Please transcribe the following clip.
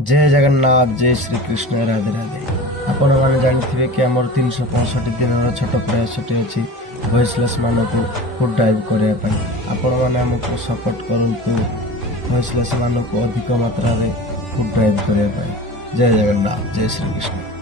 जय जगन्नाथ जय श्री कृष्ण राधे राधे। आपण मैंने जानी कि आम 365 दिन छोट प्रयासटी अच्छी भॉइसलेस मान को फुड ड्राइव करने आपण मैंने आमको सपोर्ट करूँ भॉइसलेस मान को अधिक मात्रा फुड ड्राइव करने। जय जगन्नाथ जय श्री कृष्ण।